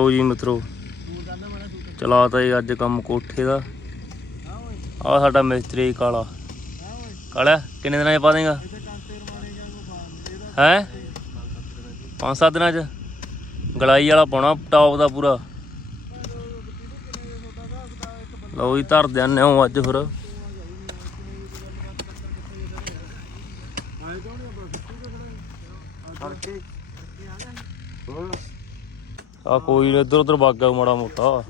ਲਓ ਜੀ ਮਿੱਤਰੋ ਚਲਾਤਾ ਜੀ ਅੱਜ ਕੰਮ ਕੋਠੇ ਦਾ। ਆ ਸਾਡਾ ਮਿਸਤਰੀ ਕਾਲਾ। ਕਾਲਾ, ਕਿੰਨੇ ਦਿਨਾਂ ਚ ਪਾ ਦੇਗਾ? ਹੈ? ਪੰਜ ਸੱਤ ਦਿਨਾਂ ਚ। ਗਲਾਈ ਵਾਲਾ ਪਾਉਣਾ ਟੌਪ ਦਾ ਪੂਰਾ। ਲਓ ਜੀ ਧਰ ਦਿਆਨੇ ਹੋ ਅੱਜ ਫਿਰ। ਆ ਕੋਈ ਨੀ, ਇੱਧਰ ਉੱਧਰ ਵਗ ਮਾੜਾ ਮੋਟਾ।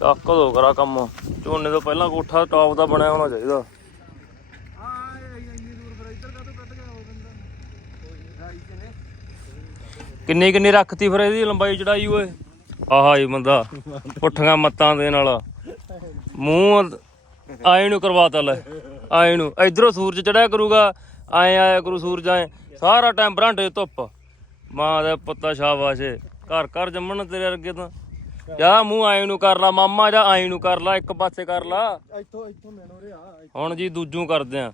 ਚੱਕ ਦੋ ਕਰਾ ਕੰਮ। ਝੋਨੇ ਤੋਂ ਪਹਿਲਾਂ ਕੋਠਾ ਟੌਪ ਦਾ ਬਣਿਆ ਹੋਣਾ ਚਾਹੀਦਾ। ਕਿੰਨੀ ਕਿੰਨੀ ਰੱਖਤੀ ਫਿਰ ਇਹਦੀ ਲੰਬਾਈ ਚੜਾਈ ਓਏ? ਆਹਾ ਹੀ ਬੰਦਾ, ਪੁੱਠੀਆਂ ਮੱਤਾਂ ਦੇ ਨਾਲ ਮੂੰਹ ਆਏ ਨੂੰ ਕਰਵਾਤਾ ਲੈ। ਆਏ ਨੂੰ ਇਧਰੋਂ ਸੂਰਜ ਚੜਿਆ ਕਰੂਗਾ ਆਏ ਆਇਆ ਕਰੂ ਸੂਰਜ ਆਏ। ਸਾਰਾ ਟਾਈਮ ਬਰਾਂਡੇ ਧੁੱਪ। ਮਾਂ ਦਾ ਪੁੱਤਾ ਸ਼ਾਬਾਸ਼ੇ ਘਰ ਘਰ ਜੰਮਣ ਤੇਰੇ ਅੱਗੇ ਤਾਂ। ਜਾ ਮੂੰਹ ਆਏ ਨੂੰ ਕਰ ਲਾ ਮਾਮਾ ਜਾ ਆਏ ਨੂੰ ਕਰ ਲਾ ਇੱਕ ਪਾਸੇ ਕਰ ਲਾ। ਇੱਥੋਂ ਇੱਥੋਂ ਮੈਨੂੰ ਰਿਆ ਹੁਣ ਜੀ ਦੂਜੂ ਕਰਦੇ ਆ।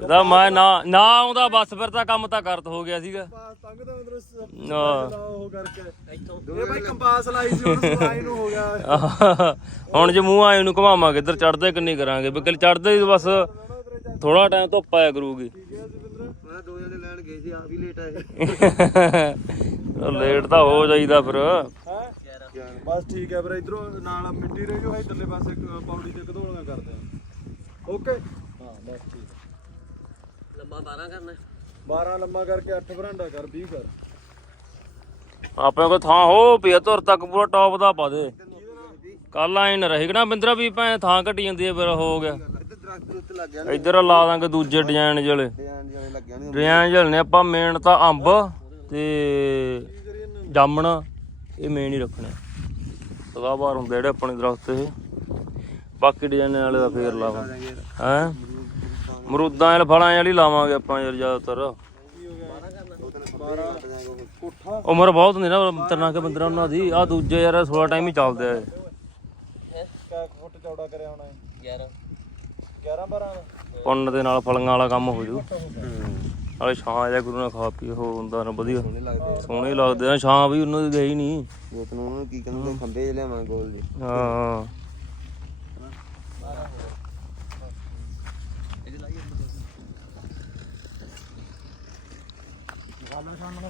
ਇਹਦਾ ਮੈਂ ਨਾ ਨਾ ਆਉਂਦਾ ਬਸ ਫਿਰ ਤਾਂ ਕੰਮ ਤਾਂ ਕਰਤ ਹੋ ਗਿਆ ਸੀਗਾ। ਤੰਗ ਤਾਂ ਅੰਦਰ ਨਾ। ਉਹ ਕਰਕੇ। ਇੱਥੋਂ। ਇਹ ਬਾਈ ਕੰਪਾਸ ਲਾਈ ਸੀ ਹੁਣ ਸਲਾਈ ਨੂੰ ਹੋ ਗਿਆ। ਹੁਣ ਜੇ ਮੂੰਹ ਆਏ ਨੂੰ ਘਮਾਵਾਂਗੇ ਇੱਧਰ ਚੜਦੇ ਕਿੰਨੀ ਕਰਾਂਗੇ। ਬਿਕਲ ਚੜਦੇ ਹੀ ਬਸ ਥੋੜਾ ਟਾਈਮ ਧੁੱਪ ਆਇਆ ਕਰੂਗੀ। ਮੈਂ ਦੋ ਜਣੇ ਲੈਣ ਗਏ ਸੀ ਆ ਵੀ ਲੇਟ ਆਏ। ਲੇਟ ਤਾਂ ਹੋ ਜਾਈਦਾ ਫਿਰ। ਹੈ? ਬਸ ਠੀਕ ਹੈ ਫਿਰ ਇਧਰੋਂ ਨਾਲ ਮਿੱਟੀ ਰਹਿ ਗਈ ਇਧਰਲੇ ਪਾਸੇ ਪੌੜੀ ਤੇ ਕਢੋਲੀਆਂ ਕਰਦੇ ਆ। ਓਕੇ ਹਾਂ ਬਸ ਠੀਕ। ਲੰਮਾ 12 ਕਰਨਾ। 12 ਲੰਮਾ ਕਰਕੇ 8 ਬਰਾਂਡਾ ਕਰ 20 ਕਰ। ਆਪਣੇ ਕੋਲ ਥਾਂ ਹੋ ਪਿਆ ਤੁਰ ਤੱਕ ਪੂਰਾ ਟੌਪ ਦਾ ਪਾ ਦੇ। ਕੱਲ ਆਏ ਨਾ ਰਹੇਗਾ ਨਾ ਬਿੰਦਰਾ ਵੀ ਭਾਵੇਂ ਥਾਂ ਘਟੀ ਜਾਂਦੀ ਹੈ ਫਿਰ ਹੋ ਗਿਆ। ਇੱਧਰ ਲਾ ਦਾਂਗੇ ਦੂਜੇ ਡਿਜ਼ਾਈਨ ਜਿਹੜੇ ਡਿਜ਼ਾਈਨ ਜਿਹੜੇ ਲੱਗਿਆ ਨਹੀਂ ਡਿਜ਼ਾਈਨ ਜਿਹੜੇ ਨੇ ਆਪਾਂ ਮੇਨ ਤਾਂ ਅੰਬ ਤੇ ਜਾਮਣ ਇਹ ਮੇਨ ਹੀ ਰੱਖਣੇ। ਸਦਾਬਾਰ ਹੁੰਦੇ ਜਿਹੜੇ ਆਪਣੇ ਦਰਖਤ ਇਹ। ਬਾਕੀ ਡਿਜ਼ਾਈਨ ਵਾਲੇ ਦਾ ਫੇਰ ਲਾਵਾਂਗੇ ਹੈ? ਮਰੂਦਾਂ ਵਾਲੇ ਫਲਾਂ ਵਾਲੀ ਲਾਵਾਂਗੇ ਆਪਾਂ ਯਾਰ ਜ਼ਿਆਦਾਤਰ। 12 ਕੋਠਾ ਉਮਰ ਬਹੁਤ ਹੁੰਦੀ ਨਾ ਤਰਨਾ ਕੇ ਬੰਦਰਾ ਉਹਨਾਂ ਦੀ। ਆ ਦੂਜੇ ਯਾਰ 16 ਟਾਈਮ ਹੀ ਚੱਲਦੇ ਆ ਇਹ। ਕਾ ਫੁੱਟ ਚੌੜਾ ਕਰਿਆ ਹੋਣਾ 11 11 12 ਪੁੰਨ ਦੇ ਨਾਲ ਫਲੀਆਂ ਵਾਲਾ ਕੰਮ ਹੋ ਜੂ। ਨਾਲੇ ਛਾਂ ਜਾਂ ਗੁਰੂ ਨਾਲ ਖਾ ਪੀ ਹੋ ਹੁੰਦਾ ਨਾ ਵਧੀਆ। ਸੋਹਣੇ ਲੱਗਦੇ ਆ। ਛਾਂ ਵੀ ਉਹਨਾਂ ਦੀ ਗਈ ਨਹੀਂ। ਜੇ ਤੈਨੂੰ ਉਹਨੂੰ ਕੀ ਕਹਿੰਦੇ ਖੰਬੇ ਚ ਲਿਆਵਾਂ ਗੋਲ ਜੀ ਹਾਂ।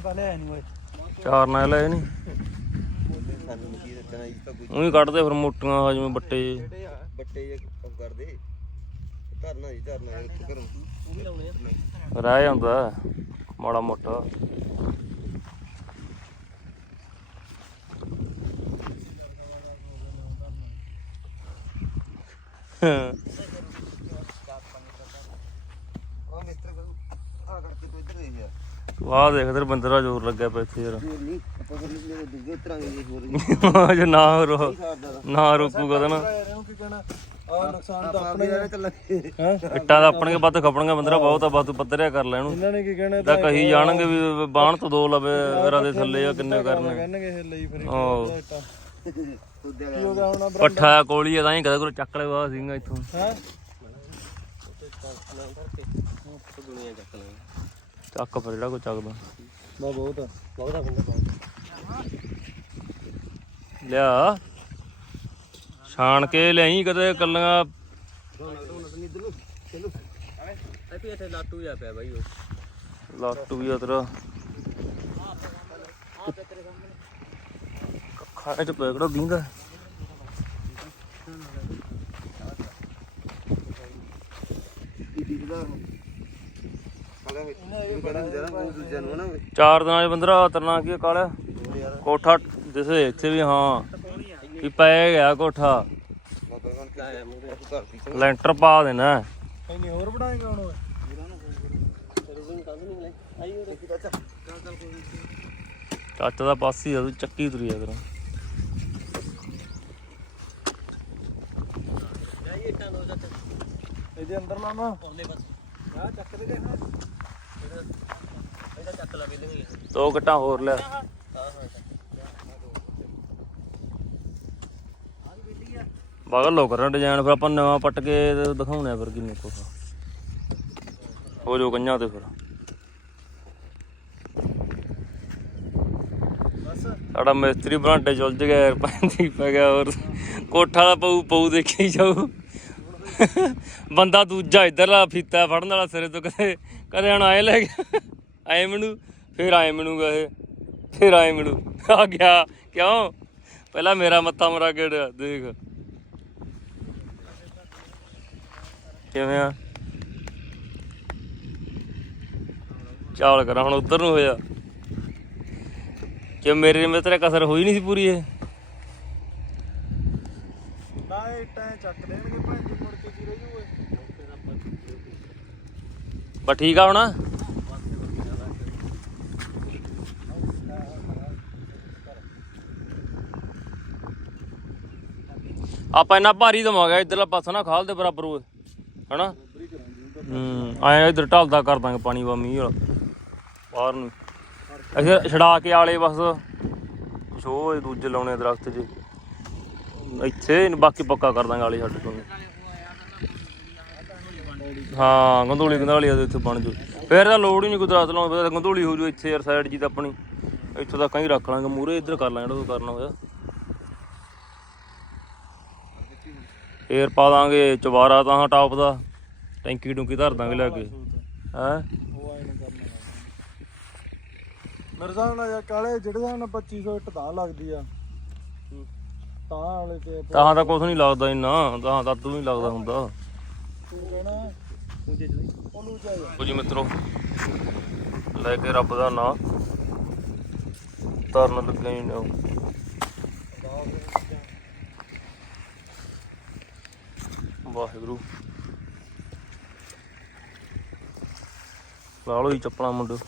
ਲਿਆ ਨਹੀਂ ਓਏ। ਚਾਰ ਨਾਲ ਲੈ ਨਹੀਂ ਸਾਨੂੰ ਕੀ ਦੱਸਣਾ ਇਸ ਤਾਂ ਕੋਈ ਉਹੀ ਕੱਢਦੇ ਫਿਰ ਮੋਟੀਆਂ ਆ ਜਿਵੇਂ ਬੱਟੇ ਜਿਹੇ। ਬੱਟੇ ਜੇ ਕੰਮ ਕਰਦੇ। ਧਰਨਾ ਜੀ ਧਰਨਾ ਇੱਕ ਕਰੋ। ਉਹ ਵੀ ਲਾਉਣੇ ਆ ਰਹਿ ਜਾਂਦਾ ਮਾੜਾ ਮੋਟਾ ਉਹ ਮਿਸਤਰ ਕਰੂ ਆ ਕਰਕੇ ਤੂੰ ਇੱਧਰ ਦੇ ਆਹ ਦੇਖ ਤੇਰੇ ਬੰਦੇ ਦਾ ਜ਼ੋਰ ਲੱਗਿਆ ਪਿਆ ਇੱਥੇ ਯਾਰ। ਜੀ ਜੇ ਨਾ ਰੋ ਨਾ ਰੋਕੂਗਾ ਤਾਂ ਨਾ। ਕੀ ਆ ਨੁਕਸਾਨ ਤਾਂ ਆਪਣੇ ਇੱਟਾਂ ਦਾ ਆਪਣਗੇ ਵੱਧ ਖਪਣਗੇ ਬੰਦਰਾ ਬਹੁਤ ਆ ਬਾਤੂ ਪੱਧਰਿਆ ਕਰ ਲੈ ਇਹਨੂੰ। ਇਹਨਾਂ ਨੇ ਕੀ ਕਹਿਣਾ ਤਾਂ ਕਹੀ ਜਾਣਗੇ ਵੀ ਬਾਣ ਤੋਂ ਦੋ ਲਵੇ ਰਾਂ ਦੇ ਥੱਲੇ ਆ ਕਿੰਨੇ ਕਰਨੇ। ਕਹਿਣਗੇ ਇਹ ਲਈ ਫਿਰ ਆਹੋ। ਕੀ ਹੋ ਗਿਆ ਹੁਣ ਪੱਠਾ ਕੋਲੀ ਆ ਤਾਂ ਹੀ ਕਦੇ ਕੋਲ ਚੱਕ ਲੈ ਵਾ ਸਿੰਘਾ ਇੱਥੋਂ। ਹੈ? ਚੱਕ ਫਿਰ ਜਿਹੜਾ ਕੋ ਚੱਕਦਾ। ਬਾ ਬਹੁਤ ਬਹੁਤ ਆ ਬੰਦਾ ਲਿਆ। ਛਾਣ ਕੇ ਲਿਆਈ ਕਦੇ ਕੱਲੀਆਂ ਲਾਟੂ ਜਾ ਪਿਆ ਬਾਈ ਉਹ। ਲੱਟ ਵੀ ਆ ਤੇਰਾ। ਕੱਖਾਂ ਚ ਪੈਕੜਾ ਦੀਂਦਾ ਚਾਰ ਦਿਨਾਂ ਚ ਬੰਦਰਾ ਤਰਨਾ ਕੀ ਕਾਲਿਆ ਕੋਠਾ ਦਿਸੇ ਇੱਥੇ ਵੀ ਹਾਂ। ਵੀ ਪੈ ਗਿਆ ਕੋਠਾ। ਲੈਂਟਰ ਪਾ ਦੇਣਾ। ਇੰਨੀ ਹੋਰ ਬਣਾਏਗਾ ਹੁਣ ਓਏ ਚੱਚ ਦਾ ਪਾਸੀ ਆ ਤੂੰ ਚੱਕੀ ਤੁਰੀ ਆ ਤੇਰਾ ਇਹਦੇ ਅੰਦਰ ਲਾਵਾਂ। ਉਹਦੇ ਬਸ ਆ ਚੱਕ ਦੇ ਹਾਂ ਇਹਦਾ ਚੱਕ ਲਾ ਵੇਲੇ ਦੋ ਗੱਟਾਂ ਹੋਰ ਲਿਆ। ਹਾਂ ਬਗਲ ਲੋ ਕਰਨਾ ਡਿਜ਼ਾਈਨ, ਫਿਰ ਆਪਾਂ ਨਵਾਂ ਪੱਟ ਕੇ ਦਿਖਾਉਣਾ ਫਿਰ ਕਿੰਨੇ ਕੋਹਾ ਹੋ ਜੋ ਕੰਨਾਂ ਤੇ ਫਿਰ। ਸਾਡਾ ਮਿਸਤਰੀ ਬਰਾਂਡੇ ਚੁੱਲ ਜ ਗਿਆ ਯਾਰ ਪੈਂਦੀ ਪੈ ਗਿਆ ਹੋਰ। ਕੋਠਾ ਦਾ ਪਊ ਪਊ ਦੇਖੀ ਜਾਊ। ਬੰਦਾ ਦੂਜਾ ਇਧਰਲਾ ਫੀਤਾ ਫੜਨ ਵਾਲਾ ਸਿਰੇ ਤੋਂ ਕਦੇ ਕਦੇ ਹਣ ਆਏ ਲੈ ਗਿਆ ਐ ਮੈਨੂੰ, ਫੇਰ ਆਏ ਮਿਲੂਗਾ ਇਹ। ਫੇਰ ਆਏ ਮਿਲੂ ਆ ਗਿਆ। ਕਿਉਂ? ਪਹਿਲਾਂ ਮੇਰਾ ਮੱਤਾ ਮਰਾ ਗੇੜਿਆ ਦੇਖ। ਕਿਵੇਂ ਆ? ਚਾਵਲ ਕਰਾਂ, ਹੁਣ ਉਧਰ ਨੂੰ ਹੋਇਆ। ਕਿ ਮੇਰੇ ਵਿੱਚ ਤੇਰੇ ਕਸਰ ਹੋਈ ਨਹੀਂ ਸੀ ਪੂਰੀ ਇਹ। ਨਾ ਇਹ ਟਾਂ ਚੱਕ ਦੇਣਗੇ ਭੈਣ ਜੀ ਮੁੜ ਕੇ ਕੀ ਰਹੀ ਹੋਏ ਬਸ ਠੀਕ ਆ ਹੁਣ? ਆਪਾਂ ਇੰਨਾ ਭਾਰੀ ਦਵਾਂਗੇ, ਇਧਰਲਾ ਪਾਸਾ ਨਾ ਖਾਲ ਦੇ ਬਰਾਬਰ ਹੋਏ, ਹਨਾ? ਹੂੰ ਆਏ ਇਧਰ ਢਲਦਾ ਕਰ ਦਾਂਗੇ ਪਾਣੀ ਵਾ ਮੀਂਹ ਵਾਲਾ, ਬਾਹਰ ਨੂੰ। ਅਸੀਂ ਛੜਾ ਕੇ ਆਲੇ ਬਸ। ਸ਼ੋ ਦੂਜੇ ਲਾਉਣੇ ਦਰਖਤ ਜੀ। ਇੱਥੇ ਬਾਕੀ ਪੱਕਾ ਕਰ ਦਾਂਗੇ ਆਲੇ ਛੱਡ ਤੋਂ ਹਾਂ ਗੰਦੋਲੀ ਗੰਦਾਲੀ ਆ ਇੱਥੇ ਬਣ ਜੂ। ਫੇਰ ਤਾਂ ਲੋੜ ਹੀ ਨਹੀਂ ਦਰਖਤ ਲਾਉਣ ਪਤਾ ਗੰਦੋਲੀ ਹੋ ਜੂ ਇੱਥੇ ਯਾਰ ਸਾਈਡ ਜੀ ਤਾਂ ਆਪਣੀ। ਇੱਥੋਂ ਤੱਕ ਹੀ ਰੱਖ ਲਾਂਗੇ ਮੂਰੇ ਇੱਧਰ ਕਰ ਲਾਂਗੇ ਜਿਹੜਾ ਕਰਨਾ ਹੋਇਆ। ਫੇਰ ਪਾ ਦਾਂਗੇ ਚਵਾਰਾ ਤਾਂ ਟਾਪ ਦਾ। ਟੈਂਕੀ ਟੁੰਕੀ ਧਰ ਦਾਂਗੇ ਲੈ ਕੇ। ਹੈ? ਉਹ ਆਏ ਨਾ ਕਰਨਾ ਮੇਰੇ ਹਿਸਾਬ ਨਾਲ ਯਾਰ ਕਾਲੇ ਜਿਹੜੇ ਨਾਲ 2500 ਇੱਟ ਤਾਂ ਲੱਗਦੀ ਆ। ਤਾਂ ਵਾਲੇ ਤੇ ਤਾਂ ਤਾਂ ਕੁਝ ਨਹੀਂ ਲੱਗਦਾ ਇੰਨਾ ਤਾਂ ਤਾਂ ਤੂੰ ਨਹੀਂ ਲੱਗਦਾ ਹੁੰਦਾ। ਤੂੰ ਜੀ ਮਿੱਤਰੋ ਲੈ ਕੇ ਰੱਬ ਦਾ ਨਾਂ ਤਰਨ ਲੱਗੇ ਨੇ ਵਾਹਿਗੁਰੂ ਲਾ ਲਓ ਜੀ ਚੱਪਲਾਂ ਮੁੰਡੋ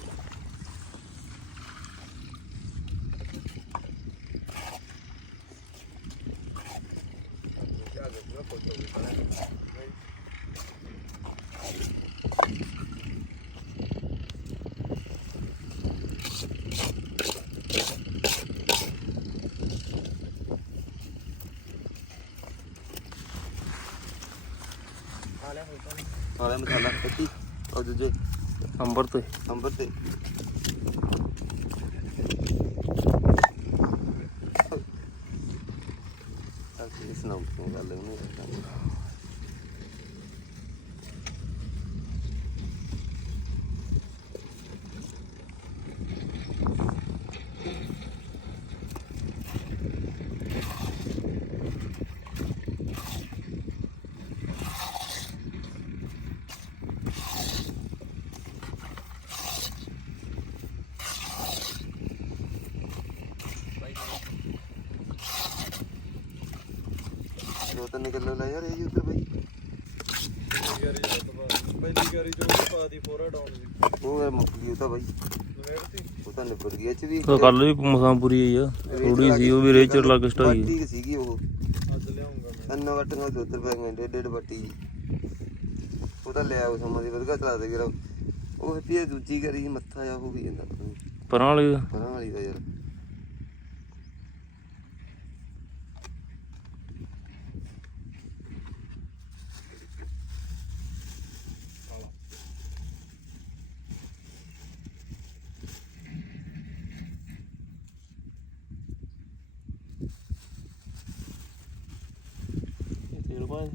ਸਾਰਾ ਮਸਾਲਾ ਪੱਤੀ ਉਹ ਦੂਜੇ ਅੰਬਰ ਤੇ। ਅੰਬਰ ਤੇ। ਅਸੀਂ ਸੁਣਾਉਂ ਤੂੰ ਗੱਲ ਉਹਨੂੰ? ਦੋ ਤਿੰਨ ਕਿਲੋ ਲੈ ਯਾਰ ਇਹ ਜੀ ਉੱਧਰ ਬਈ। ਪਹਿਲੀ ਵਾਰੀ ਜੋ ਪਾ ਦੀ ਫੋਰਾ ਡਾਊਨ ਦੀ ਉਹ ਯਾਰ ਮੁੱਕ ਗਈ ਉਹ ਤਾਂ ਬਈ। ਉਹ ਤਾਂ ਨਿਬੜ ਗਿਆ ਚ ਵੀ। ਕੱਲ ਵੀ ਮਸਾਂ ਪੂਰੀ ਆਈ ਆ। ਥੋੜੀ ਸੀ ਉਹ ਵੀ ਰੇਚਰ ਲੱਗ ਸਟਾਈ। ਠੀਕ ਸੀਗੀ ਉਹ। ਅੱਜ ਲਿਆਉਂਗਾ ਮੈਂ ਤਿੰਨ ਵਟੀਆਂ ਦੇ ਉੱਧਰ ਪੈ ਗਏ ਡੇਢ ਡੇਢ ਵਟੀ। ਜੀ ਉਹ ਤਾਂ ਲਿਆ ਉਹ ਸਮਾਂ ਦੀ ਵਧਗਾ ਚਲਾ ਦੇ ਉਹ ਦੂਜੀ ਮੱਥਾ ਜਾ ਹੋ ਗਈ ਜਾਂਦਾ। ਪਤਾ ਨੀ। ਪਰਾਂ ਵਾਲੀ ਦਾ। ਪਰਾਂ ਵਾਲੀ ਦਾ ਯਾਰ ਇਹ ਤੇਲ ਪਾ ਦੇ।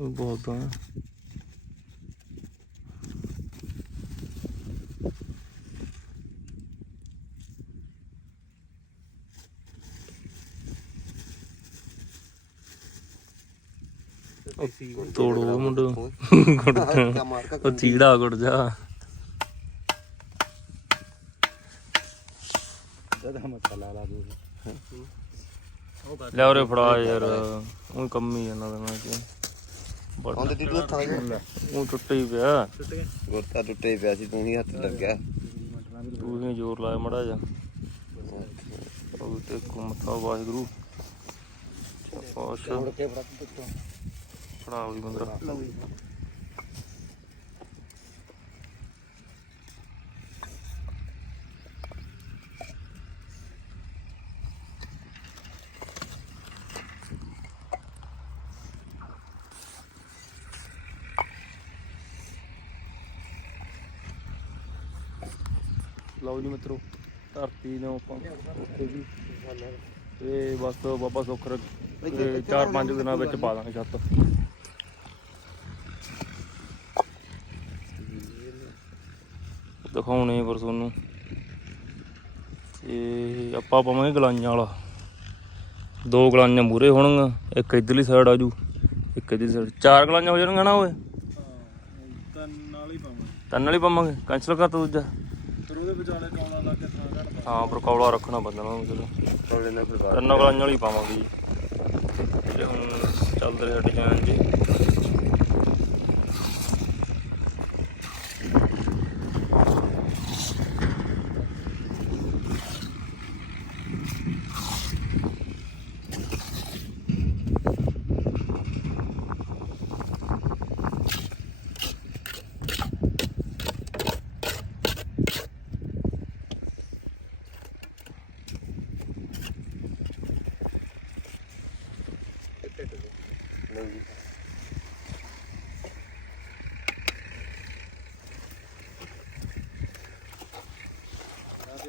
ਉਹ ਬਹੁਤ ਆ। ਤੋੜੋ ਉਹ ਮੁੰਡਾ। ਗੁੜ ਧੱਕਾ ਮਾਰ ਕੇ ਉਹ ਚੀੜਾ ਗੁੜ ਜਾ। ਜਦਾ ਮਸਾਲਾ ਲਾ ਦੋ। ਲੈ ਉਰੇ ਫੜਾ ਯਾਰ ਉਹ ਕੰਮੀ ਜਾਂਦਾ ਦਾ ਮੈਂ ਕਿ ਆਉਂਦੇ ਡਿੱਡੂ ਹੱਥਾਂ ਦਾ ਉਹ ਟੁੱਟੇ ਹੀ ਪਿਆ। ਗੁਰਤਾ ਟੁੱਟੇ ਪਿਆ ਸੀ ਤੂੰ ਹੀ ਹੱਥ ਲੱਗਿਆ। ਤੂੰ ਹੀ ਜ਼ੋਰ ਲਾਇਆ ਮੜਾ ਜਾ ਉਹ ਤੇ ਕੁਮਥਾ ਵਾਹਿਗੁਰੂ। ਪਾਸ਼ਾ ਫੜਾ ਦਿੱਤਾ ਫੜਾ ਲਓ ਜੀ ਮਿੱਤਰੋ ਧਰਤੀ ਨੇ ਆਪਾਂ ਉੱਤੇ ਵੀ ਤੇ ਬਸ ਬਾਬਾ ਸੁੱਖ ਰੱਖ ਚਾਰ ਪੰਜ ਦਿਨਾਂ ਵਿੱਚ ਪਾ ਦਾਂਗੇ ਛੱਤ। ਦਿਖਾਉਣੇ ਪਰ ਤੁਹਾਨੂੰ। ਤੇ ਆਪਾਂ ਪਾਵਾਂਗੇ ਗਲਾਈਆਂ ਵਾਲਾ। ਦੋ ਗਲਾਈਆਂ ਮੂਰੇ ਹੋਣਗੀਆਂ ਇੱਕ ਇਧਰਲੀ ਸਾਈਡ ਆਜੂ ਇੱਕ ਇਧਰਲੀ ਸਾਈਡ ਚਾਰ ਗਲਾਈਆਂ ਹੋ ਜਾਣਗੀਆਂ ਨਾ ਓਏ? ਤਿੰਨ ਨਾਲ ਹੀ ਪਾਵਾਂ ਤਿੰਨ ਵਾਲੀ ਪਾਵਾਂਗੇ। ਕੈਂਸਲ ਕਰਤਾ ਦੂਜਾ। ਵਿਚਾਲੇ ਕੌਲਾ ਲਾ ਕੇ ਥਾਂ ਘੜਦਾ ਹਾਂ ਪਰ ਕੌਲਾ ਰੱਖਣਾ ਪੈਂਦਾ ਨਾ ਚਲੋ ਕੋਲੇ ਨਾਲ ਫਿਰ ਤਿੰਨ ਗਲਾਈਆਂ ਵਾਲੀ ਪਾਵਾਂਗੇ ਜੀ। ਤੇ ਹੁਣ ਚੱਲਦੇ ਰਹੇ ਡਿਜ਼ਾਈਨ ਜੀ।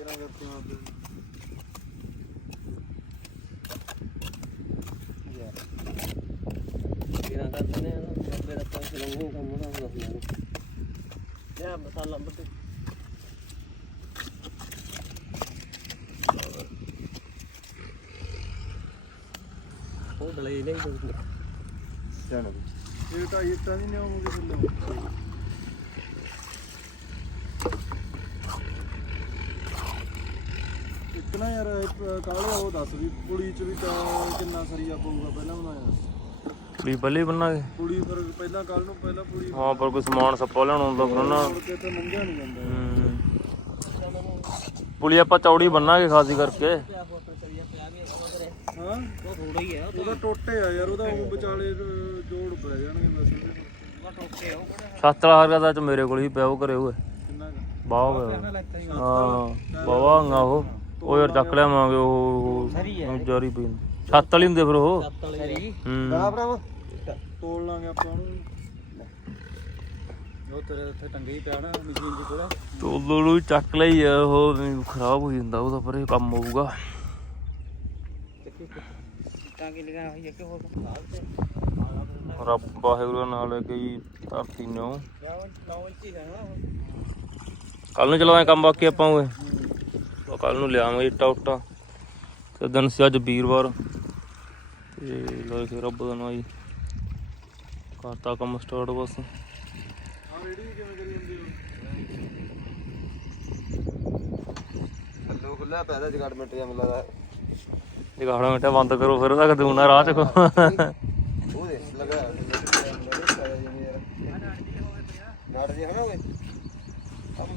ਤੇਰਾ ਕਰਕੇ ਆਉਂਦੇ ਕਿਹਨਾਂ ਕਰਦੇ ਨੇ ਰੱਬੇ ਦਾ ਪੈਸੇ ਲੰਘੂ ਕੰਮ ਨਾ। ਹੁੰਦਾ ਯਾ ਮਸਾਲਾ ਬੱਤੇ ਉਹ ਡਲੇ ਨਹੀਂ। ਦੋ ਜਾਣਾ ਇਹ ਢਾਈ ਇੱਟਾਂ ਦੀ ਨਿਉ ਹੋਗੀ ਥੱਲੇ। ਇਤਨਾ ਯਾਰ ਕਾਲੇ ਉਹ ਦੱਸ ਵੀ ਪੁਲੀ ਚ ਵੀ ਕਿੰਨਾ ਸਰੀਆ ਪਊਗਾ ਪਹਿਲਾਂ ਬਣਾਇਆ ਕੁੜੀ ਬੱਲੇ ਬੰਨਾਂਗੇ ਪੁਲੀ ਫਿਰ ਪਹਿਲਾਂ ਕੱਲ ਨੂੰ ਪਹਿਲਾਂ ਪੁਲੀ ਹਾਂ ਪਰ ਕੋਈ ਸਮਾਨ ਸੱਪਾ ਲਿਆਉਣਾ ਹੁੰਦਾ ਫਿਰ ਨਾ। ਮੁੜ ਕੇ ਤਾਂ ਨੰਗਿਆ ਨਹੀਂ ਜਾਂਦਾ। ਹਮ। ਪੁਲੀ ਆਪਾਂ ਚੌੜੀ ਬੰਨਾਂਗੇ ਖਾਸੀ ਕਰਕੇ। ਹਾਂ? ਉਹ ਥੋੜਾ ਹੀ ਹੈ ਉਹਦਾ ਟੋਟੇ ਆ ਯਾਰ ਉਹਦਾ ਉਹ ਵਿਚਾਲੇ ਅਹ, ਜੋੜ ਪੈ ਜਾਣਗੇ ਬਸ ਉਹਦੇ ਕਿਹੜਾ ਸ਼ਾਸਤਰ ਹਾਰ ਦਾ ਚ ਮੇਰੇ ਕੋਲ ਹੀ ਪਿਆ ਉਹ ਕਰੇ ਹੋਏ। ਕਿੰਨਾ ਕੁ? ਬਾਹ ਹਾਂ ਬਾਵਾ ਉਹ। ਉਹ ਯਾਰ ਚੱਕ ਲਿਆਵਾਂਗੇ ਉਹ ਉਹ ਜਾਰੀ ਪਈ ਛੱਤ ਵਾਲੀ ਹੁੰਦੇ ਫਿਰ ਉਹ? ਸੱਤ ਵਾਲੀ ਹੂੰ। ਭਰਾਵਾ। ਤੋਲ ਲਾਂਗੇ ਆਪਾਂ ਉਹਨੂੰ। ਉਹ ਤੇਰੇ ਉੱਥੇ ਟੰਗੇ ਹੀ ਪਿਆ ਨਾ ਮਸ਼ੀਨ ਦੀ ਕੋਲ। ਤੋਲੋ ਚੱਕ ਲਈ ਆ ਉਹ ਖਰਾਬ ਹੋ ਜਾਂਦਾ ਉਹਦਾ ਪਰ ਇਹ ਕੰਮ ਹੋਊਗਾ। ਕਿ ਹੈ ਕਿ ਰੱਬ ਵਾਹਿਗੁਰੂ ਨਾਲ ਗਈ ਧਰਤੀ ਨੂੰ। 9 ਇੰਚੀ ਹੈ ਨਾ ਕੱਲ ਨੂੰ ਚਲਾਵਾਂਗੇ ਕੰਮ ਬਾਕੀ ਆਪਾਂ ਓਏ ਕੱਲ ਨੂੰ ਲਿਆਵਾਂਗੇ ਇੱਟਾਂ ਉੱਟਾਂ ਤੇ ਦਿਨ ਸੀ ਅੱਜ ਵੀਰਵਾਰ। ਤੇ ਲੋਏ ਕੇ ਰੱਬ ਦਾ ਨਾਮ ਜੀ। ਕਰਤਾ ਕੰਮ ਸਟਾਰਟ ਬਸ। ਹਾਂ ਰੈਡੀ ਕਿਵੇਂ ਕਰੀ ਜਾਂਦੀ ਥੱਲੋਂ ਖੁੱਲਾ ਪੈਦਾ ਜਗਾੜਮੈਂਟ ਜਾਂ ਮਿਲਦਾ ਜਗਾੜਾ ਮਿੱਟਾ ਬੰਦ ਕਰੋ ਫਿਰ ਉਹਦਾ ਕਦੂ ਨਾ ਰਾਹ ਚ ਕੋ। ਉਹ ਦੇ ਲਗਾ। ਨਾੜ ਜੀ ਹਨਾ ਓਏ ਅਬ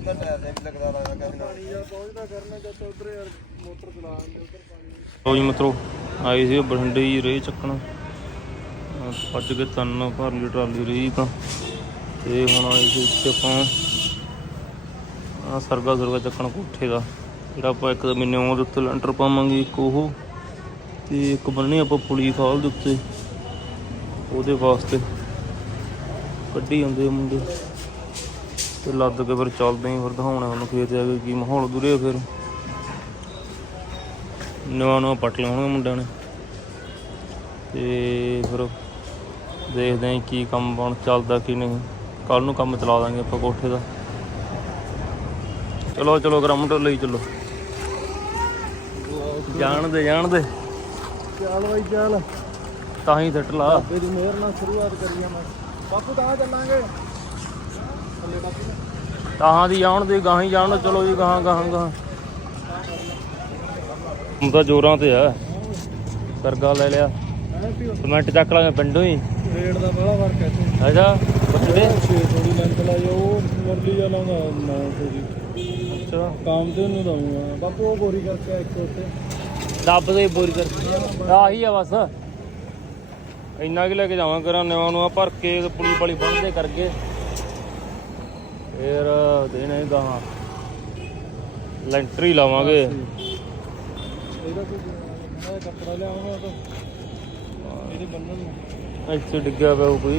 ਤਾਂ ਟਾਇਰ ਦੇ ਵੀ ਲੱਗਦਾ ਲੱਗਦਾ ਕਹਿੰਦੇ ਨਾਲ। ਪਾਣੀ ਜਾਂ ਪਹੁੰਚਦਾ ਕਰਨਾ ਜਦ ਤੱਕ ਉਧਰ ਯਾਰ ਮੋਟਰ ਚਲਾ ਆਂਦੇ ਉਧਰ ਪਾਣੀ ਲੋ ਜੀ ਮਿੱਤਰੋ ਆਏ ਸੀ ਬਠਿੰਡੇ ਹੀ ਰੇ ਚੱਕਣ। ਪੱਜ ਕੇ ਤਨ ਭਰ ਲਈ ਟਰਾਲੀ ਰਹੀ ਤਾਂ। ਤੇ ਹੁਣ ਆਏ ਸੀ ਇੱਥੇ ਆਪਾਂ। ਆ ਸਰਗਾ ਸਰਗਾ ਚੱਕਣ ਕੋਠੇ ਦਾ। ਜਿਹੜਾ ਆਪਾਂ ਇੱਕ ਮਹੀਨੇ ਉਹਦੇ ਉੱਤੇ ਲੈਂਟਰ ਪਾਵਾਂਗੇ ਇੱਕ ਉਹ। ਤੇ ਇੱਕ ਬੰਨੇ ਆਪਾਂ ਪੁਲੀ ਖਾਲ ਦੇ ਉੱਤੇ। ਉਹਦੇ ਵਾਸਤੇ। ਕੱਢੀ ਜਾਂਦੇ ਮੁੰਡੇ। ਤੇ ਲੱਦ ਕੇ ਫਿਰ ਚੱਲਦੇ ਆਂ ਫਿਰ ਦਿਖਾਉਣਾ ਉਹਨੂੰ ਖੇਤ ਆ ਕੇ ਕੀ ਮਾਹੌਲ ਦੁਰੇ ਫਿਰ। ਨਵਾਂ ਨਵਾਂ ਪੱਟ ਲਾਉਣਗੇ ਮੁੰਡਿਆਂ ਨੇ। ਤੇ ਫਿਰ ਦੇਖਦੇ ਆਂ ਕੀ ਕੰਮ ਬਣ ਚੱਲਦਾ ਕੀ ਨਹੀਂ। ਕੱਲ ਨੂੰ ਕੰਮ ਚਲਾ ਦਾਂਗੇ ਆਪਾਂ ਕੋਠੇ ਦਾ। ਚਲੋ ਚਲੋ ਗਰਾਊਂਡ ਲਈ ਚੱਲੋ। ਜਾਣ ਦੇ ਜਾਣ ਦੇ ਚੱਲ ਬਾਈ ਚੱਲ। ਤਾਂ ਹੀ ਸੱਟ ਲਾ। ਤੇਰੀ ਮਿਹਰ ਨਾਲ ਸ਼ੁਰੂਆਤ ਕਰੀਏ ਮੈਂ ਬਾਪੂ ਤਾਂ ਚੱਲਾਂਗੇ। ਤਾਹਾਂ ਦੀ ਜਾਣ ਦੇ ਗਾਹਾਂ ਹੀ ਜਾਣ ਚਲੋ ਜੀ ਗਾਹਾਂ ਗਾਹਾਂ ਗਾਹਾਂ। ਹੁਣ ਤਾਂ ਜ਼ੋਰਾਂ ਤੇ ਆ। ਸਰਗਾ ਲੈ ਲਿਆ। ਕਮੈਂਟ ਚੱਕ ਲਾਂਗੇ ਪਿੰਡੋਂ ਹੀ। ਰੇਟ ਦਾ ਬੜਾ ਫ਼ਰਕ ਹੈ ਇੱਥੇ। ਅੱਛਾ ਬੱਚੜੇ 6 ਥੋੜੀ ਲੈਂਥ ਲਾਈ ਉਹ ਮੁਰਲੀ ਵਾਲਾ ਦਾ 900 ਦੀ ਅੱਛਾ। ਕੰਮ ਤੇ ਉਹਨੂੰ ਦਊਂਗਾ। ਬਾਪੂ ਉਹ ਗੋਰੀ ਕਰਕੇ ਇੱਕ ਉੱਤੇ। ਦੱਬ ਦੇ ਬੋਰੀ ਕਰ ਆਹੀ ਆ ਬਸ। ਇੰਨਾ ਕਿ ਲੈ ਕੇ ਜਾਵਾਂ ਕਰਾਂ ਨਿਵਾਂ ਨੂੰ? ਆ ਭਰ ਕੇ ਪੁਲੀ ਪਲੀ ਬੰਨਦੇ ਕਰਕੇ। ਫੇਰ ਦੇਣੇ ਗਾਹਾਂ ਲੈਂਟਰ ਹੀ ਲਾਵਾਂਗੇ ਇਹਦਾ ਕੋਈ ਮੈਂ ਕੱਪੜਾ ਲਿਆਉਂਗਾ ਤਾਂ ਇਹਦੇ ਬੰਨਣ ਨੂੰ। ਇੱਥੇ ਡਿੱਗਿਆ ਪਿਆ ਕੋਈ।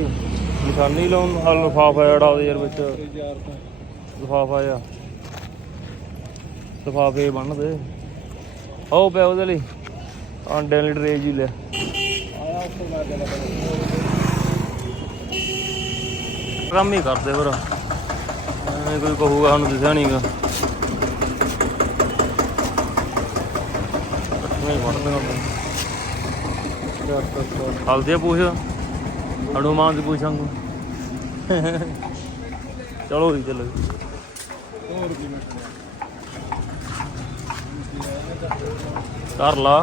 ਨਿਸ਼ਾਨੀ ਲਾਉਣ ਹਲ ਲਫਾਫਾ ਜਿਹੜਾ ਉਹਦੇ ਯਾਰ ਵਿੱਚ। ਯਾਰ ਤਾਂ। ਲਫਾਫਾ ਬੰਨ ਦੇ। ਆਓ ਪਿਆ ਉਹਦੇ ਲਈ। ਆਂਡੇ ਵਾਲੀ ਟਰੇ ਜੀ ਲੈ ਆਇਆ ਉੱਪਰ ਹੀ ਕਰਦੇ ਫਿਰ। ਐਵੇਂ ਕੋਈ ਕਹੂਗਾ ਸਾਨੂੰ ਦਿਸਿਆ ਨਹੀਂਗਾ ਨਹੀਂ ਵੜਦੇ ਹਲਦੀ ਪੁੱਛ। ਹਨੂਮਾਨ ਦੀ ਪੁੱਛ ਚਲੋ ਜੀ, ਚਲੋ ਹੋਰ ਕੀ ਕਰ ਲਾ।